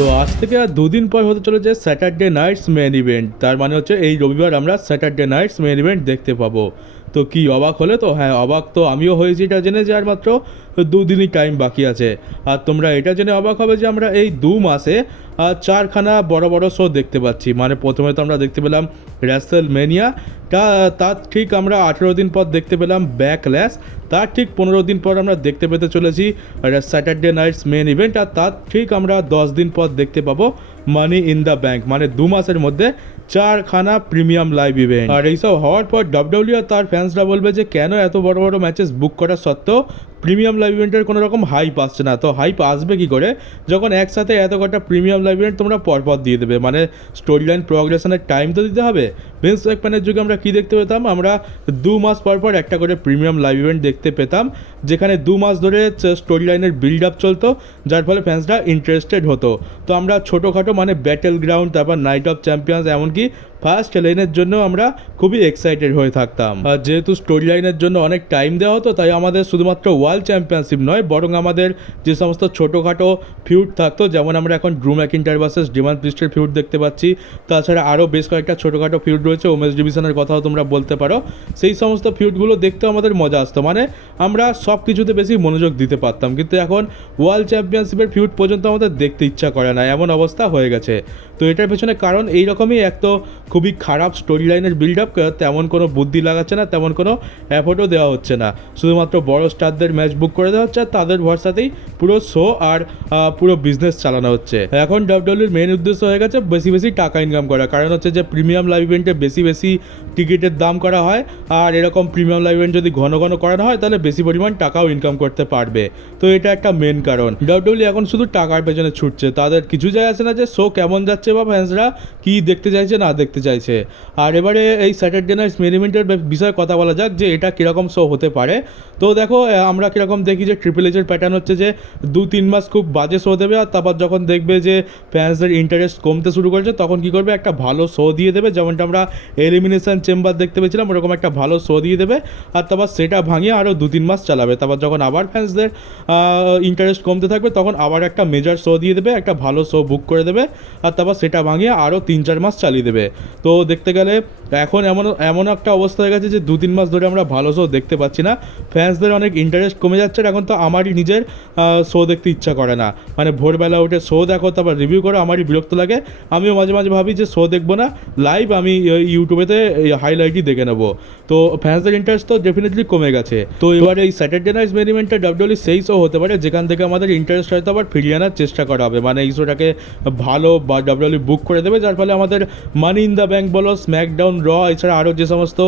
তো আজ থেকে আর দুদিন পর হতে চলেছে স্যাটারডে নাইটস মেন ইভেন্ট। তার মানে হচ্ছে এই রবিবার আমরা স্যাটারডে নাইটস মেন ইভেন্ট দেখতে পাবো। তো কি অবাক হলে? তো হ্যাঁ, অবাক তো আমিও হয়েছি এটা জেনে যে আর মাত্র দুদিনই টাইম বাকি আছে। আর তোমরা এটা জেনে অবাক হবে যে আমরা এই 2 মাসে চারখানা বড় বড় শো দেখতে পাচ্ছি। মানে প্রথমে তো আমরা দেখতে পেলাম রেসলমেনিয়া, তার ঠিক আমরা 18 দিন পর দেখতে পেলাম ব্যাকল্যাশ, তার ঠিক 15 দিন পর আমরা দেখতে পেতে চলেছি স্যাটারডে নাইটস মেন ইভেন্ট, আর তার ঠিক আমরা 10 দিন পর দেখতে পাবো মানি ইন দ্য ব্যাংক। মানে 2 মাসের মধ্যে চারখানা প্রিমিয়াম লাইভ ইভেন্ট। আর এইসব হওয়ার পর ডাব্লিউডাব্লিউ আর তার ফ্যান্সরা বলবে যে কেন এত বড় বড় ম্যাচেস বুক করা সত্ত্বেও প্রিমিয়াম লাইভ ইভেন্টের কোনো রকম হাইপ আসছে না। তো হাইপ আসবে কী করে যখন একসাথে এত কটা প্রিমিয়াম লাইভ ইভেন্ট তোমরা পরপর দিয়ে দেবে? মানে স্টোরি লাইন প্রোগ্রেশনের টাইম তো দিতে হবে। ভিন্স ম্যাকম্যানের যুগে আমরা কী দেখতে পেতাম? আমরা 2 মাস পর পর একটা করে প্রিমিয়াম লাইভ ইভেন্ট দেখতে পেতাম, যেখানে 2 মাস ধরে স্টোরি লাইনের বিল্ড আপ চলতো, যার ফলে ফ্যান্সরা ইন্টারেস্টেড হতো। তো আমরা ছোটোখাটো মানে ব্যাটেল গ্রাউন্ড, তারপর নাইট অফ চ্যাম্পিয়ন্স, এমনকি ফার্স্ট লাইনের জন্য আমরা খুবই এক্সাইটেড হয়ে থাকতাম। আর যেহেতু স্টোরি লাইনের জন্য অনেক টাইম দেওয়া হতো, তাই আমাদের শুধুমাত্র ওয়ার্ল্ড চ্যাম্পিয়নশিপ নয়, বরং আমাদের যে সমস্ত ছোটোখাটো ফিউড থাকতো, যেমন আমরা এখন ড্রু ম্যাকিন্টায়ার ভার্সেস ডিমান প্রিস্টের ফিউড দেখতে পাচ্ছি, তাছাড়া আরও বেশ কয়েকটা ছোটোখাটো ফিউড রয়েছে, ওমেন্স ডিভিশনের কথাও তোমরা বলতে পারো। সেই সমস্ত ফিউডগুলো দেখতেও আমাদের মজা আসতো। মানে আমরা সব কিছুতে বেশি মনোযোগ দিতে পারতাম। কিন্তু এখন ওয়ার্ল্ড চ্যাম্পিয়নশিপের ফিউড পর্যন্ত আমাদের দেখতে ইচ্ছা করে না, এমন অবস্থা হয়ে গেছে। তো এটার পেছনে কারণ এইরকমই, এক তো খুবই খারাপ স্টোরি লাইনের বিল্ড আপ, তেমন কোনো বুদ্ধি লাগাচ্ছে না, তেমন কোনো এফোর্টও দেওয়া হচ্ছে না, শুধুমাত্র বড় স্টারদের ম্যাচ বুক করে দেওয়া হচ্ছে আর তাদের ভরসাতেই পুরো শো আর পুরো বিজনেস চালানো হচ্ছে। এখন ডাব্লিউডাব্লিউর মেন উদ্দেশ্য হয়ে গেছে বেশি বেশি টাকা ইনকাম করা। কারণ হচ্ছে যে প্রিমিয়াম লাইভ ইভেন্টে বেশি বেশি টিকিটের দাম করা হয়, আর এরকম প্রিমিয়াম লাইভ ইভেন্ট যদি ঘন ঘন করানো হয় তাহলে বেশি পরিমাণ টাকাও ইনকাম করতে পারবে। তো এটা একটা মেন কারণ। ডাব্লিউডাব্লিউ এখন শুধু টাকার পেছনে ছুটছে, তাদের কিছু যায় আসে না যে শো কেমন যাচ্ছে বা ফ্যান্সরা কী দেখতে চাইছে না দেখতে চাইছে। আর এবারে এই স্যাটারডে নাইটস মেন ইভেন্টের বিষয়ে কথা বলা যাক যে এটা কীরকম শো হতে পারে। তো দেখো, আমরা কীরকম দেখি যে ট্রিপল এইচের প্যাটার্ন হচ্ছে যে 2-3 মাস খুব বাজে শো দেবে, আর তারপর যখন দেখবে যে ফ্যান্সদের ইন্টারেস্ট কমতে শুরু করেছে তখন কী করবে, একটা ভালো শো দিয়ে দেবে, যেমনটা আমরা এলিমিনেশন চেম্বার দেখতে পেয়েছিলাম, ওরকম একটা ভালো শো দিয়ে দেবে, আর তারপর সেটা ভাঙিয়ে আরও 2-3 মাস চালাবে। তারপর যখন আবার ফ্যান্সদের ইন্টারেস্ট কমতে থাকবে তখন আবার একটা মেজর শো দিয়ে দেবে, একটা ভালো শো বুক করে দেবে, আর তারপর সেটা ভাঙিয়ে আরও 3-4 মাস চালিয়ে দেবে। তো দেখতে গেলে এখন এমন একটা অবস্থা হয়ে গেছে যে 2-3 মাস ধরে আমরা ভালো শো দেখতে পাচ্ছি না, ফ্যান্সদের অনেক ইন্টারেস্ট কমে যাচ্ছে। এখন তো আমারই নিজের শো দেখতে ইচ্ছা করে না। মানে ভোরবেলা উঠে শো দেখো, তারপর রিভিউ করো, আমারই বিরক্ত লাগে। আমিও মাঝে মাঝে ভাবি যে শো দেখবো না, লাইভ আমি ইউটিউবেতে হাইলাইটই দেখে নেবো। তো ফ্যান্সদের ইন্টারেস্ট তো ডেফিনেটলি কমে গেছে। তো এবার এই স্যাটারডে নাইটস মেন ইভেন্টটা ডাব্লিউডাব্লিউ সেই শো হতে পারে যেখান থেকে আমাদের ইন্টারেস্ট হয়তো আবার ফিরিয়ে আনার চেষ্টা করা হবে। মানে এই শোটাকে ভালো বা ডাব্লিউডাব্লিউ বুক করে দেবে, যার ফলে আমাদের মানি ইন দ্য ব্যাংক বলো, স্ম্যাকডাউন, র, এছাড়া আরও যে সমস্ত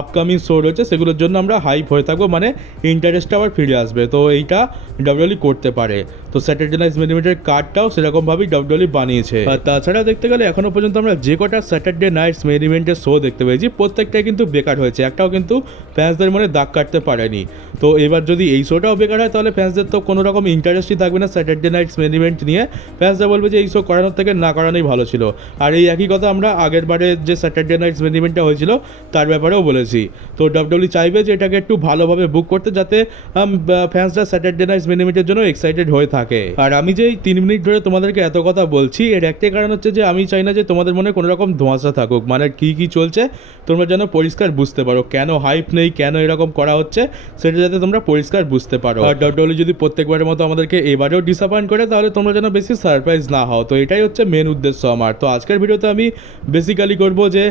আপকামিং শো রয়েছে সেগুলোর জন্য আমরা হাইপ হয়ে থাকবো, মানে ইন্টারেস্টটা আবার ফিরে আসবে। তো এইটা ডাব্লিউডাব্লিউ করতে পারে। তো স্যাটারডে নাইটস মেন ইভেন্টের কার্ডটাও সেরকমভাবেই ডাব্লিউডাব্লিউ বানিয়েছে। আর তাছাড়া দেখতে গেলে এখনও পর্যন্ত আমরা যে কটা স্যাটারডে নাইটস মেন ইভেন্টের শো দেখতে পেয়েছি প্রত্যেকটাই কিন্তু বেকার হয়েছে, একটাও কিন্তু ফ্যান্সদের মনে দাগ কাটতে পারেনি। তো এবার যদি এই শোটাও বেকার হয় তাহলে ফ্যান্সদের তো কোনো রকম ইন্টারেস্টই থাকবে না স্যাটারডে নাইটস মেন ইভেন্ট নিয়ে। ফ্যান্সরা বলবে যে এই শো করানোর থেকে না করানোই ভালো ছিল। আর এই একই কথা আমরা আগের বারে যে স্যাটারডে নাইটস মেন ইভেন্টটা হয়েছিল তার ব্যাপারেও বলেছি। তো ডাব্লিউডাব্লিউ চাইবে যে এটাকে একটু ভালোভাবে বুক করতে, যাতে ফ্যান্সরা স্যাটারডে নাইটস মেন ইভেন্টের জন্য এক্সাইটেড হয়ে থাকে। আর আমি যে এই 3 মিনিট ধরে তোমাদেরকে এত কথা বলছি, এর একটাই কারণ হচ্ছে যে আমি চাই না যে তোমাদের মনে কোনো রকম ধোঁয়াশা থাকুক। মানে কী চলছে তোমরা যেন পরিষ্কার বুঝতে পারো, কেন হাইপ নেই, কেন এরকম করা হচ্ছে, সেটা যাতে তোমরা পরিষ্কার বুঝতে পারো। আর ডাব্লিউডাব্লিউ যদি প্রত্যেকবারের মতো আমাদেরকে এবারেও ডিসঅ্যাপয়েন্ট করে তাহলে তোমরা যেন বেশি সারপ্রাইজ না হও। তো এটাই হচ্ছে মেন উদ্দেশ্য আমার। তো আজকের ভিডিওতে আমি বেসিক্যালি করবো যে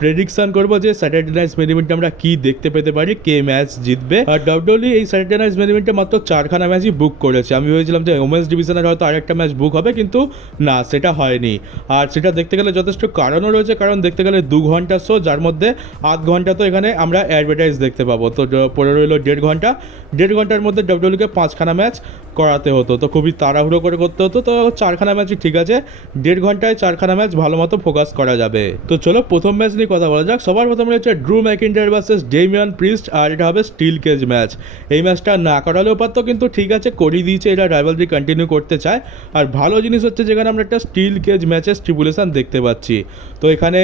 প্রেডিকশন করবো যে স্যাটারডে নাইটস মেন ইভেন্টে আমরা কী দেখতে পেতে পারি, কে ম্যাচ জিতবে। আর ডাব্লিউডাব্লিউ এই স্যাটারডে নাইটস মেন ইভেন্টে মাত্র 4খানা ম্যাচই বুক করেছে। আমি ভেবেছিলাম যে ওমেন্স ডিভিশনের হয়তো আরেকটা ম্যাচ বুক হবে, কিন্তু না, সেটা হয়নি। আর সেটা দেখতে গেলে যথেষ্ট কারণও রয়েছে, কারণ দেখতে গেলে 2 ঘন্টার শো, যার মধ্যে আধ ঘন্টা তো এখানে আমরা অ্যাডভার্টাইজ দেখতে পাবো। তো পড়ে রইল 1.5 ঘন্টা। 1.5 ঘন্টার মধ্যে ডাব্লিউডাব্লিউকে 5খানা ম্যাচ করাতে হতো, তো খুবই তাড়াহুড়ো করে করতে হতো। তো 4খানা ম্যাচই ঠিক আছে, 1.5 ঘন্টায় 4খানা ম্যাচ ভালো মতো ফোকাস করা যাবে। তো চলো প্রথম ম্যাচ নিয়ে কথা বলা যাক। সবার প্রথমে হচ্ছে ড্রু ম্যাকিন্টায়ার ভার্সেস ডেমিয়ান প্রিস্ট, আর এটা হবে স্টিল কেজ ম্যাচ। এই ম্যাচটা না করালেও পারতো, কিন্তু ঠিক আছে করিয়ে দিয়েছে, এটা রাইভালরি কন্টিনিউ করতে চায়। আর ভালো জিনিস হচ্ছে যেখানে আমরা একটা স্টিল কেজ ম্যাচের স্টিপুলেশন দেখতে পাচ্ছি। তো এখানে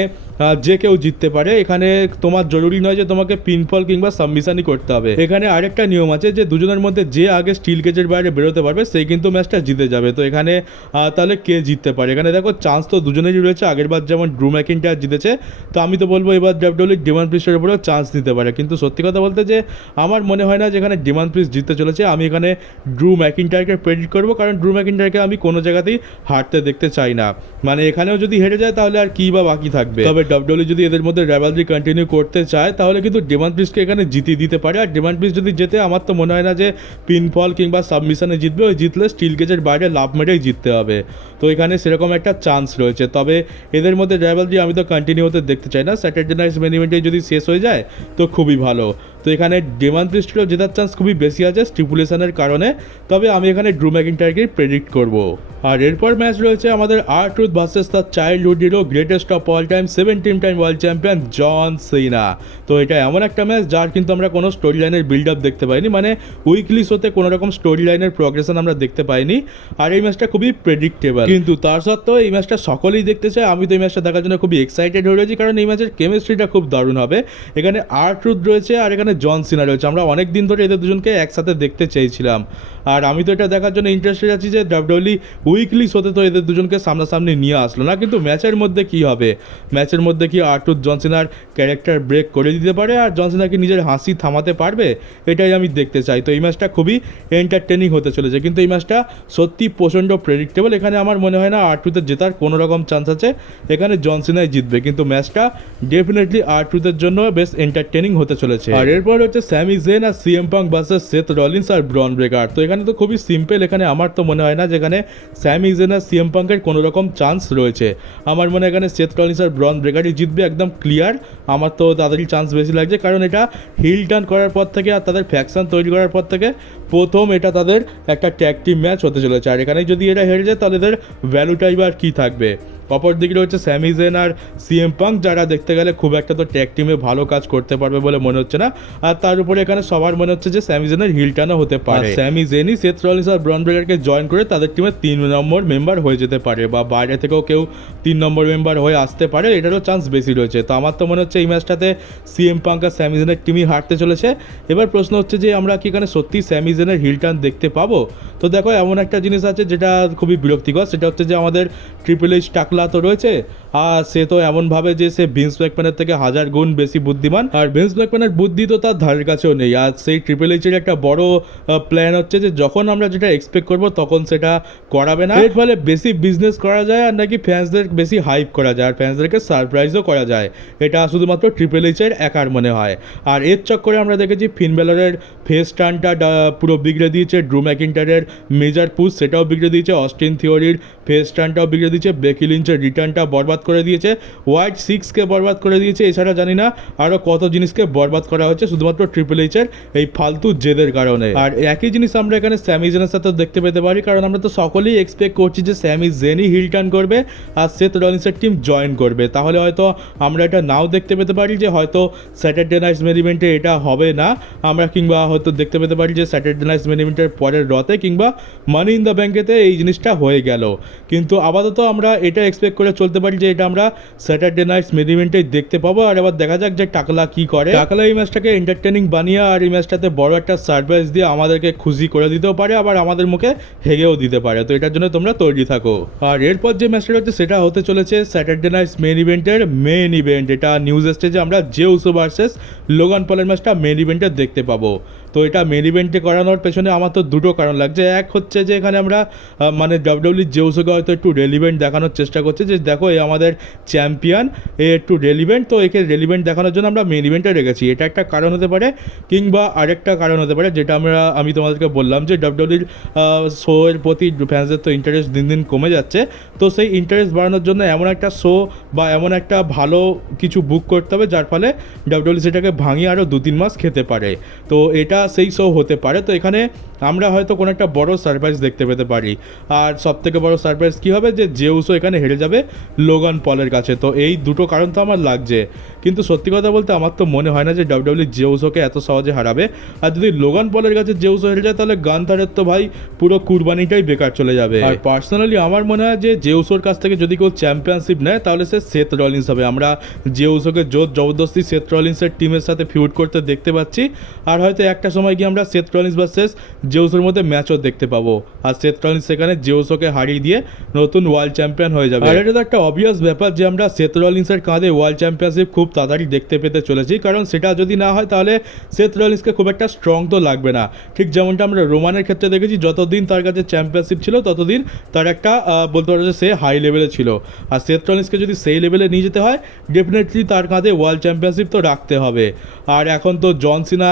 যে কেউ জিততে পারে, এখানে তোমার জরুরি নয় যে তোমাকে পিনফল কিংবা সাবমিশনই করতে হবে। এখানে আরেকটা নিয়ম আছে যে দুজনের মধ্যে যে আগে স্টিল কেজের বাইরে বেরোতে পারবে সেই কিন্তু ম্যাচটা জিতে যাবে। তো এখানে তাহলে কে জিততে পারে, এখানে দেখো চান্স তো দুজনেরই রয়েছে। আগেরবার যেমন ড্রু ম্যাকিন্টায়ার জিতেছে, তো আমি তো বলবো এবার ডাব্লিউডব্লিউই ডেমান প্রিস্টের উপরেও চান্স দিতে পারে। কিন্তু সত্যি কথা বলতে যে আমার মনে হয় না যে এখানে ডেমান প্রিস্ট জিততে চলেছে। আমি এখানে ড্রু ম্যাকিন্টায়ারকে প্রেডিক্ট করবো, কারণ ড্রু ম্যাকিন্টায়ারকে আমি কোনো জায়গাতেই হারতে দেখতে চাই না। মানে এখানেও যদি হেরে যায় তাহলে আর কি বা বাকি থাকবে। তবে ডাব্লিউডব্লিউই যদি এদের মধ্যে রাইভালরি কন্টিনিউ করতে চায় তাহলে কিন্তু ডেমান প্রিস্টকে এখানে জিতিয়ে দিতে পারে। আর ডেমান প্রিস্ট যদি জেতে, আমার তো মনে হয় না যে পিনফল কিংবা সাবমিশনে জিতবে। ওই জিতলে স্টিল কেজের বাইরে লাভ মেরেই জিততে হবে। তো এখানে সেরকম একটা চান্স রয়েছে। তবে এদের মধ্যে রাইভালরি আমি তো কন্টিনিউ হতে দেখতে চাই না। স্যাটারডে নাইট মেইন ইভেন্টে যদি শেষ হয়ে যায় তো খুবই ভালো। তো এখানে ডেমান প্রিস্টেরও জেতার চান্স খুবই বেশি আছে স্টিপুলেশনের কারণে। তবে আমি এখানে ড্রু ম্যাকিন্টায়ারকেই প্রেডিক্ট করব। আর এরপর ম্যাচ রয়েছে আমাদের R-Truth ভার্সেস তার childhood hero, greatest of all time, 17 time world champion John Cena. তো এটা এমন একটা ম্যাচ যার কিন্তু আমরা কোনো স্টোরি লাইনের বিল্ড আপ দেখতে পাইনি, মানে উইকলি শোতে কোনো রকম স্টোরি লাইনের প্রগ্রেশন আমরা দেখতে পাইনি। আর এই ম্যাচটা খুবই প্রেডিক্টেবল, কিন্তু তার সত্ত্বেও এই ম্যাচটা সকলেই দেখতে চায়। আমি তো এই ম্যাচটা দেখার জন্য খুবই এক্সাইটেড হয়ে রয়েছি, কারণ এই ম্যাচের কেমিস্ট্রিটা খুব দারুণ হবে। এখানে R-Truth রয়েছে আর এখানে জন সিনা রয়েছে। আমরা অনেক দিন ধরে এদের দুজনকে একসাথে দেখতে চেয়েছিলাম। আর আমি তো এটা দেখার জন্য ইন্টারেস্টেড আছি যে ডাব্লিউডব্লিউই উইকলি শোতে তো এদের দুজনকে সামনাসামনি নিয়ে আসলো না, কিন্তু ম্যাচের মধ্যে কি হবে, ম্যাচের মধ্যে কি R-Truth জন সিনার ক্যারেক্টার ব্রেক করে দিতে পারে আর জন সিনা কি নিজের হাসি থামাতে পারবে, এটাই আমি দেখতে চাই। তো এই ম্যাচটা খুবই এন্টারটেনিং হতে চলেছে, কিন্তু এই ম্যাচটা সত্যি প্রচণ্ড প্রেডিক্টেবল। এখানে আমার মনে হয় না R-Truth-এর জেতার কোনো রকম চান্স আছে, এখানে জন সিনাই জিতবে। কিন্তু ম্যাচটা ডেফিনেটলি R-Truth-এর জন্য বেশ এন্টারটেনিং হতে চলেছে। আর এরপর হচ্ছে স্যামি জেন আর CM Punk versus Seth Rollins আর ব্রন ব্রেকার। তো এখানে তো খুবই সিম্পল। এখানে আমার তো মনে হয় না যেখানে স্যামি জেন আর CM Punk-এর কোনো রকম চান্স রয়েছে। আমার মনে হয় এখানে সেথ রলিন্স আর ব্রন ব্রেকারই জিতবে, একদম ক্লিয়ার। আমার তো তাদেরই চান্স বেশি লাগছে, কারণ এটা হিল টার্ন করার পর থেকে আর তাদের ফ্যাকশন তৈরি করার পর থেকে প্রথম এটা তাদের একটা ট্যাগ টিম ম্যাচ হতে চলেছে। আর এখানে যদি এটা হেরে যায় তাহলে এদের ভ্যালুটাই বা কী থাকবে। অপরদিকে রয়েছে স্যামি জেন আর CM Punk, যারা দেখতে গেলে খুব একটা তো ট্যাগ টিমে ভালো কাজ করতে পারবে বলে মনে হচ্ছে না। আর তার উপরে এখানে সবার মনে হচ্ছে যে স্যামি জেনের হিল টার্নও হতে পারে। স্যামি জেনই সেথ রলিন্স আর ব্রন ব্রেকারকে জয়েন করে তাদের টিমের 3 নম্বর মেম্বার হয়ে যেতে পারে, বা বাইরে থেকেও কেউ 3 নম্বর মেম্বার হয়ে আসতে পারে, এটারও চান্স বেশি রয়েছে। তো আমার তো মনে হচ্ছে এই ম্যাচটাতে CM Punk আর স্যামি জেনের টিমই হারতে চলেছে। এবার প্রশ্ন হচ্ছে যে আমরা কি এখানে সত্যি স্যামি জেনের হিল টার্ন দেখতে পাবো? তো দেখো এমন একটা জিনিস আছে যেটা খুবই বিরক্তিকর, সেটা হচ্ছে যে আমাদের ট্রিপল এইচ টাকলা তো রয়েছে, আর সে তো এমনভাবে যে সে ভিন্স ম্যাকম্যানের থেকে 1000 গুণ বেশি বুদ্ধিমান। আর ভিন্স ম্যাকম্যানের বুদ্ধি তো তার ধারের কাছেও নেই। আর সেই ট্রিপল এইচের একটা বড় প্ল্যান হচ্ছে যে যখন আমরা যেটা এক্সপেক্ট করবো তখন সেটা করাবে না। এর ফলে বেশি বিজনেস করা যায় আর নাকি ফ্যান্সদের বেশি হাইপ করা যায় আর ফ্যান্সদেরকে সারপ্রাইজও করা যায়। এটা শুধুমাত্র ট্রিপল এইচের একার মনে হয়। আর এর চক্করে আমরা দেখেছি ফিন বেলরের ফেস টার্নটা পুরো বিগড়ে দিয়েছে, ড্রু ম্যাকিন্টায়ারের মেজর পুশ সেটাও বিগড়ে দিয়েছে, অস্টিন থিওরির ফেস টার্নটাও বিগড়ে দিয়েছে, বেকি লিঞ্চের রিটার্নটা বরবাদ করে দিয়েছে, হোয়াইট 6কে বরবাদ করে দিয়েছে। এছাড়া জানি না আরও কত জিনিসকে বরবাদ করা হচ্ছে শুধুমাত্র ট্রিপল এইচের এই ফালতু জেদের কারণে। আর একই জিনিস আমরা এখানে স্যামি জেনের সাথে দেখতে পেতে পারি, কারণ আমরা তো সকলেই এক্সপেক্ট করছি যে স্যামি জেনই হিল টার্ন করবে আর সেথ রলিন্সের টিম জয়েন করবে। তাহলে হয়তো আমরা এটা নাও দেখতে পেতে পারি যে হয়তো স্যাটারডে নাইট মেইন ইভেন্টে এটা হবে না আমরা, কিংবা হয়তো দেখতে পেতে পারি যে স্যাটারডে নাইট মেইন ইভেন্টের পরের রতে কিংবা মানি ইন দ্য ব্যাঙ্কেতে এই জিনিসটা হয়ে গেল। কিন্তু আপাতত আমরা এটা এক্সপেক্ট করে চলতে পারি যে এটা আমরা স্যাটারডে নাইট মেইন ইভেন্টেই দেখতে পাবো। আর এবার দেখা যাক যে টাকলা কি করে। টাকলা এই ম্যাচটাকে এন্টারটেনিং বানিয়ে আর এই ম্যাচটাতে বড় একটা সারপ্রাইজ দিয়ে আমাদেরকে খুশি করে দিতেও পারে, আবার আমাদের মুখে হেগেও দিতে পারে। তো এটার জন্য তোমরা তৈরি থাকো। আর এরপর যে ম্যাচটা হচ্ছে সেটা হতে চলেছে স্যাটারডে নাইট মেইন ইভেন্টের মেইন ইভেন্ট। এটা নিউজ এসছে যে আমরা জে উসো ভার্সেস লোগান পলের ম্যাচটা মেইন ইভেন্টে দেখতে পাবো। তো এটা মেইন ইভেন্টে করানোর পেছনে আমার তো দুটো কারণ লাগছে। এক হচ্ছে যে এখানে আমরা মানে ডাব্লিউডব্লিউই জে উসোকে হয়তো একটু রেলিভেন্ট দেখানোর চেষ্টা করছে যে দেখো এ আমাদের চ্যাম্পিয়ন, এ একটু রেলিভেন্ট, তো একে রেলিভেন্ট দেখানোর জন্য আমরা মেইন ইভেন্টে রেখেছি। এটা একটা কারণ হতে পারে, কিংবা আরেকটা কারণ হতে পারে যেটা আমি তোমাদেরকে বললাম যে ডাব্লিউডব্লিউইর শো এর প্রতি ফ্যান্সদের তো ইন্টারেস্ট দিন দিন কমে যাচ্ছে। তো সেই ইন্টারেস্ট বাড়ানোর জন্য এমন একটা শো বা এমন একটা ভালো কিছু বুক করতে হবে যার ফলে ডাব্লিউডব্লিউই সেটাকে ভাঙিয়ে আরও 2-3 মাস খেতে পারে। তো এটা সেই শো হতে পারে। তো এখানে আমরা হয়তো কোনো একটা বড় সারপ্রাইজ দেখতে পেতে পারি। আর সবথেকে বড় সারপ্রাইজ কী হবে, যে জেউসও এখানে হেরে যাবে লোগান পলের কাছে। তো এই দুটো কারণ তো আমার লাগছে, কিন্তু সত্যি কথা বলতে আমার তো মনে হয় না যে ডাব্লিউডাব্লিউ জেউসোকে এত সহজে হারাবে। আর যদি লোগান পলের কাছে জেউসো হেরে যায় তাহলে গান্থারের তো ভাই পুরো কুরবানিটাই বেকার চলে যাবে। আর পার্সোনালি আমার মনে হয় যে জেউসোর কাছ থেকে যদি কেউ চ্যাম্পিয়নশিপ নেয় তাহলে সে সেথ রলিন্স হবে। আমরা জেউসোকে জোর জবরদস্তি সেথ রলিন্সের টিমের সাথে ফিউড করতে দেখতে পাচ্ছি, আর হয়তো একটা সময় গিয়ে আমরা সেথ রলিন্স ভার্সেস জেউসোর মধ্যে ম্যাচও দেখতে পাবো, আর সেথ রলিন্স সেখানে জেউসোকে হারিয়ে দিয়ে নতুন ওয়ার্ল্ড চ্যাম্পিয়ন হয়ে যাবে। আর এটা তো একটা অবভিয়াস ব্যাপার যে আমরা সেথ রলিন্সের কাঁধে ওয়ার্ল্ড চ্যাম্পিয়নশিপ খুব তাড়াতাড়ি দেখতে পেতে চলেছি, কারণ সেটা যদি না হয় তাহলে সেথ রলিন্সকে খুব একটা স্ট্রং তো লাগবে না। ঠিক যেমনটা আমরা রোমানের ক্ষেত্রে দেখেছি, যতদিন তার কাছে চ্যাম্পিয়নশিপ ছিল ততদিন তার একটা বলতে পারো যে সে হাই লেভেলে ছিল। আর সেথ রলিন্সকে যদি সেই লেভেলে নিয়ে যেতে হয় ডেফিনেটলি তার কাঁধে ওয়ার্ল্ড চ্যাম্পিয়নশিপ তো রাখতে হবে। আর এখন তো জন সিনা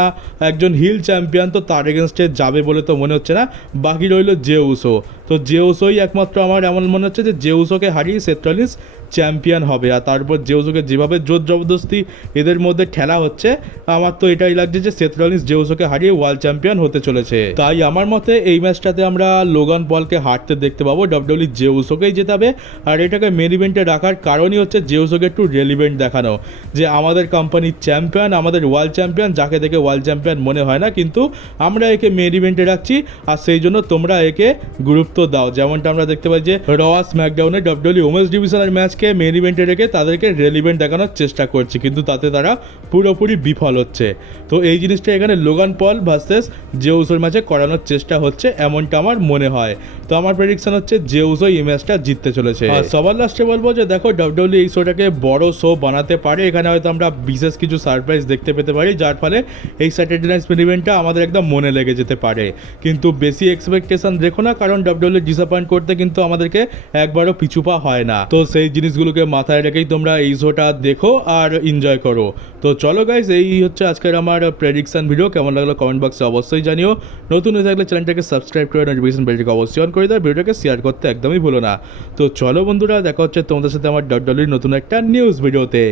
একজন হিল চ্যাম্পিয়ন, তো তার এগেনস্টে যাবে বলে তো মনে হচ্ছে না। বাকি রইল জেউসো, তো জেউসোই একমাত্র আমার এমন মনে হচ্ছে যে জেউসোকে হারিয়ে সেথ রলিন্স চ্যাম্পিয়ন হবে। আর তারপর জেউসোকে যেভাবে জোর জবরদস্তি এদের মধ্যে ঠেলা হচ্ছে, আমার তো এটাই লাগছে যে সেথ রলিন্স জেউসোকে হারিয়ে ওয়ার্ল্ড চ্যাম্পিয়ন হতে চলেছে। তাই আমার মতে এই ম্যাচটাতে আমরা লোগান পলকে হারতে দেখতে পাবো, ডাব্লিউডাব্লিউ জেউসোকেই জেতাবে। আর এটাকে মেন ইভেন্টে রাখার কারণই হচ্ছে জেউসোকে একটু রেলিভেন্ট দেখানো, যে আমাদের কোম্পানির চ্যাম্পিয়ন, আমাদের ওয়ার্ল্ড চ্যাম্পিয়ন, যাকে দেখে ওয়ার্ল্ড চ্যাম্পিয়ন মনে হয় না, কিন্তু আমরা একে মেন ইভেন্টে রাখছি আর সেই জন্য তোমরা একে গুরুত্ব দাও। যেমনটা আমরা দেখতে পাই যে র স্ম্যাকডাউনে ডাব্লিউডাব্লিউ ওমেন্স ডিভিশনের ম্যাচকে মেন ইভেন্টে রেখে তাদেরকে রেলিভেন্ট দেখানোর চেষ্টা করছে, কিন্তু তাতে তারা পুরোপুরি বিফল হচ্ছে। তো এই জিনিসটা এখানে লোগান পল ভার্সেস জেউসোর ম্যাচে করানোর চেষ্টা হচ্ছে, এমনটা আমার মনে হয়। তো আমার প্রেডিকশন হচ্ছে জেউসো এই ম্যাচটা জিততে চলেছে। আর সবার লাস্টে বলবো যে দেখো ডাব্লিউডাব্লিউ এই শোটাকে বড় শো বানাতে পারে, এখানে হয়তো আমরা বিশেষ কিছু সারপ্রাইজ দেখতে পেতে পারি, যার ফলে এই স্যাটারডে নাইট মেন ইভেন্টটা আমাদের একদম মনে লেগে যেতে পারে। কিন্তু বেশি এক্সপেকটেশন রেখো না, কারণ ডাব্লিউডাব্লিউ ডিসঅ্যাপয়েন্ট করতে কিন্তু আমাদেরকে একবারও পিছু পা হয় না। তো সেই জিনিসগুলোকে মাথায় রেখেই তোমরা এই শোটা দেখো আর এনজয় করো। তো চলো গাইস, এই হচ্ছে আজকের আমার প্রেডিকশন ভিডিও। কেমন লাগলো কমেন্ট বক্সে অবশ্যই জানিও। নতুন হয়ে থাকলে চ্যানেলটাকে সাবস্ক্রাইব করে নোটিফিকেশন বেলটাকে অবশ্যই অন করে দাও, ভিডিওটাকে শেয়ার করতে একদমই ভুলো না। তো চলো বন্ধুরা, দেখা হচ্ছে তোমাদের সাথে আমার ডাব্লিউডাব্লিউর নতুন একটা নিউজ ভিডিওতে।